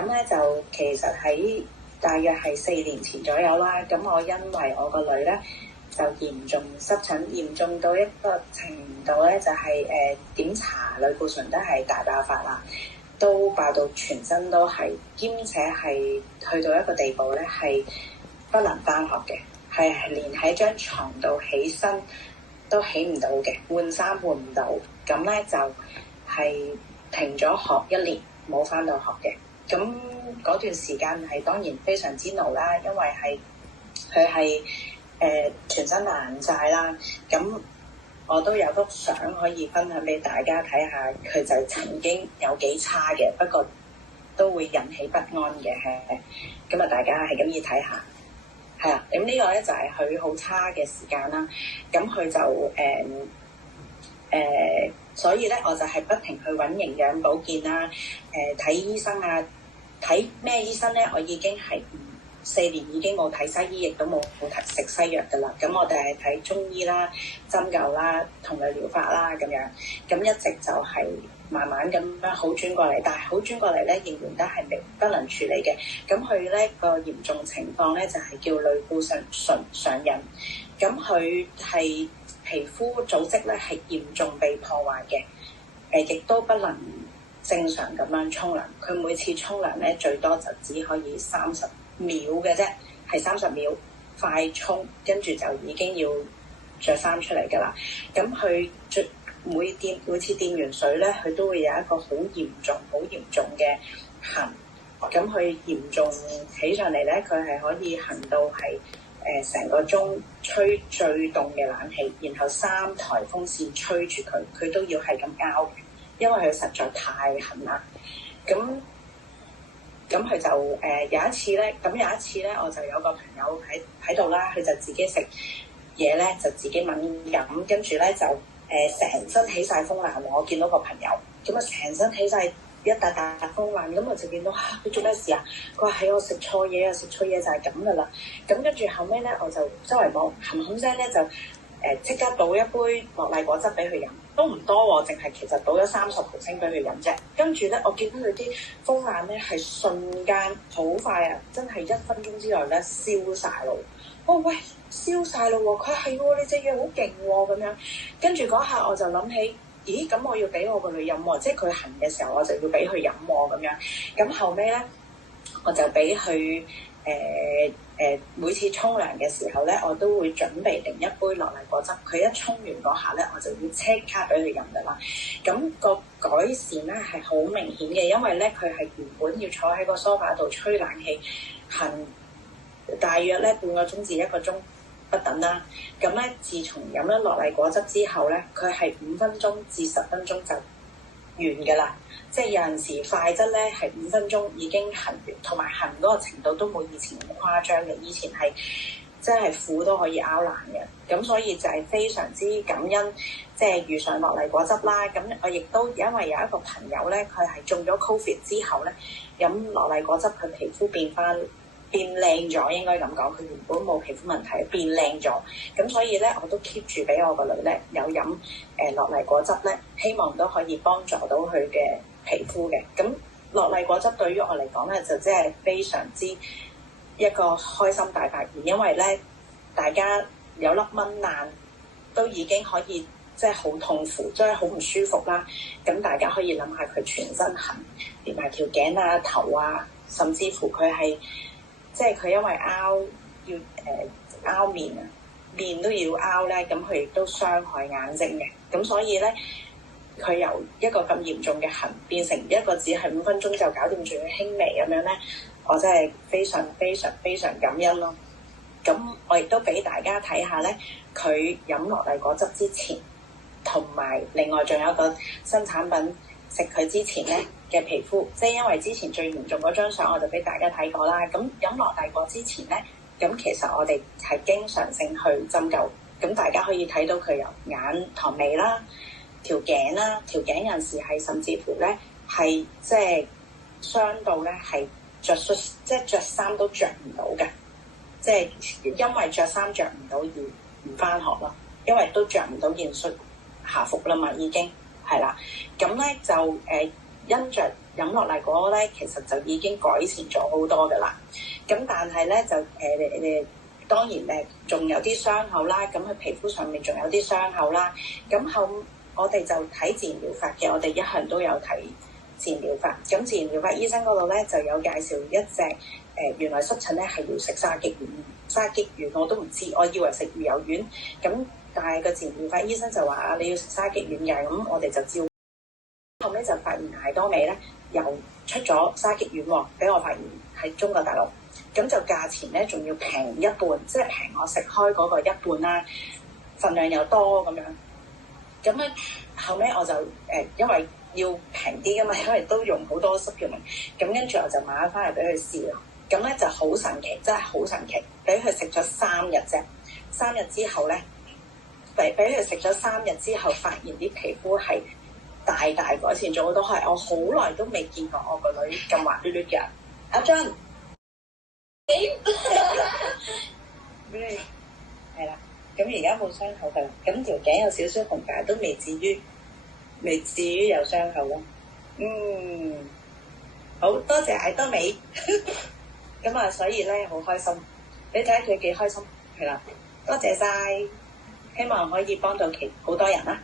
咁咧就其實喺大約係4年前左右啦。咁我因為我個女咧就嚴重濕疹，嚴重到一個程度咧，就係檢查類固醇都係大爆發啦，都爆到全身都係，兼且係去到一個地步咧係不能返學嘅，係連喺張床度起身都起唔到嘅，換衫換唔到，咁咧就係停咗學1年，冇返到學嘅。咁嗰段時間係當然非常煎熬啦，因為佢係全身爛晒啦。咁我都有幅相可以分享俾大家睇下，佢就曾經有幾差嘅，不過都會引起不安嘅。咁啊，大家係咁要睇下，係啊。咁呢個咧就係佢好差嘅時間啦。咁佢就所以咧我就係不停去揾營養保健啦，睇醫生啊。睇咩醫生咧？我已經係4年已經冇睇西醫，亦都冇食西藥噶啦。咁我哋係睇中醫啦、針灸啦、同類療法啦咁樣。咁一直就係慢慢咁樣好轉過嚟，但係好轉過嚟咧，仍然都係不能處理嘅。咁佢咧個嚴重情況咧就係叫類固醇上癮。咁佢係皮膚組織咧係嚴重被破壞嘅，亦都不能正常咁樣沖涼，佢每次沖涼咧最多就只可以30秒嘅啫，係30秒快沖，跟住就已經要着衫出嚟㗎啦。咁佢每次掂完水咧，佢都會有一個好嚴重嘅痕。咁佢嚴重起上嚟咧，佢係可以行到係成個鐘吹最凍嘅冷氣，然後3台風扇吹住佢，佢都要係咁拗嘅。因為佢實在太痕啦，咁佢就有一次咧，我就有個朋友喺度啦，佢就自己食嘢咧，就自己敏感，跟住咧就成身起晒風癩。我見到個朋友咁啊，成身起晒一笪笪風癩，咁我就見到佢做咩事啊？佢話係我食錯嘢啊，食錯嘢就係咁噶啦。咁跟住後尾咧，我就周圍望，冚聲咧就即刻倒一杯樂麗果汁俾佢飲。都唔多喎，淨係其實倒咗30毫升俾佢飲啫。跟住咧，我見到佢啲風癩咧係瞬間好快啊，真係1分鐘之內咧消晒咯。哦喂，消晒咯喎！佢係喎，你隻嘢好勁喎咁樣。跟住嗰下我就諗起，咦？咁我要俾我個女飲喎，即係佢痕嘅時候，我就要俾佢飲喎咁樣。咁後尾咧，我就俾佢每次沖涼嘅時候咧，我都會準備另一杯樂麗果汁。佢一沖完嗰下咧，我就要即刻俾佢飲噶啦。咁個改善咧係好明顯嘅，因為咧佢係原本要坐喺個梳化度吹冷氣，痕大約咧半個鐘至1個鐘不等啦。咁咧自從飲咗樂麗果汁之後咧，佢係5分鐘至10分鐘就完噶啦。即係有陣時快質咧係5分鐘已經痕完，同埋痕嗰個程度都冇以前咁誇張嘅。以前係真係褲都可以拗爛嘅，咁所以就係非常之感恩，即係遇上樂麗果汁啦。咁我亦都因為有一個朋友咧，佢係中咗 Covid 之後咧，飲樂麗果汁，佢皮膚變靚咗，應該咁講。佢原本冇皮膚問題，變靚咗。咁所以咧，我都 keep 住俾我個女咧有飲樂麗果汁咧，希望都可以幫助到佢嘅皮膚嘅。咁樂麗果汁對於我嚟講咧，就即係非常之一個開心大發現，因為咧大家有粒蚊爛都已經可以即係好痛苦，即係好唔舒服啦。咁大家可以諗下佢全身痕，連埋條頸啊、頭啊，甚至乎佢係即係佢因為拗面啊，面都要拗咧，咁佢亦都傷害眼睛嘅。咁所以咧，佢由一個咁嚴重嘅痕變成一個只係5分鐘就搞掂，仲要輕微咁樣咧，我真係非常非常非常感恩咯。咁我亦都俾大家睇下咧，佢飲樂麗果汁之前，同埋另外仲有一個新產品食佢之前咧嘅皮膚，即係因為之前最嚴重嗰張相我就俾大家睇過啦。咁飲樂麗果之前咧，咁其實我哋係經常性去針灸，咁大家可以睇到佢由眼堂尾啦、條頸啦，條頸有陣時係甚至乎咧係即係傷到咧係着恤，即係着衫都着唔到嘅，即係因為着衫着唔到而唔返學咯，因為都着唔到件恤校服啦嘛，已經係啦。咁咧就因着飲落嚟嗰個咧，其實就已經改善咗好多噶啦。咁但係咧就當然仲有啲傷口啦，咁佢皮膚上面仲有啲傷口啦。咁我哋就睇自然療法嘅，我哋一向都有睇自然療法。咁自然療法醫生嗰度咧就有介紹一隻原來濕疹咧係要食沙棘丸，沙棘丸我都唔知，我以為食魚油丸。咁但係個自然療法醫生就話你要食沙棘丸嘅，咁我哋就照。後尾就發現艾多美咧又出咗沙棘丸喎，俾我發現喺中國大陸。咁就價錢咧仲要平一半，即係平我食開嗰個一半啦，份量又多咁樣。咁咧後尾我就因為要平啲噶嘛，因為都用好多supplement，咁跟住我就買咗翻嚟俾佢試咯。咁咧就好神奇，真係好神奇，俾佢食咗3日啫。3日之後咧，俾佢食咗3日之後，發現啲皮膚係大大改善咗好多，係我好耐都未見過我個女咁滑捋捋嘅。阿 John。係啦，咁而家冇傷口噶啦，咁條頸有少少紅，但係都未至於有傷口咯。好多謝艾多美，咁啊，所以咧好開心，你睇下佢幾開心，係啦，多謝晒，希望可以幫到好多人啦。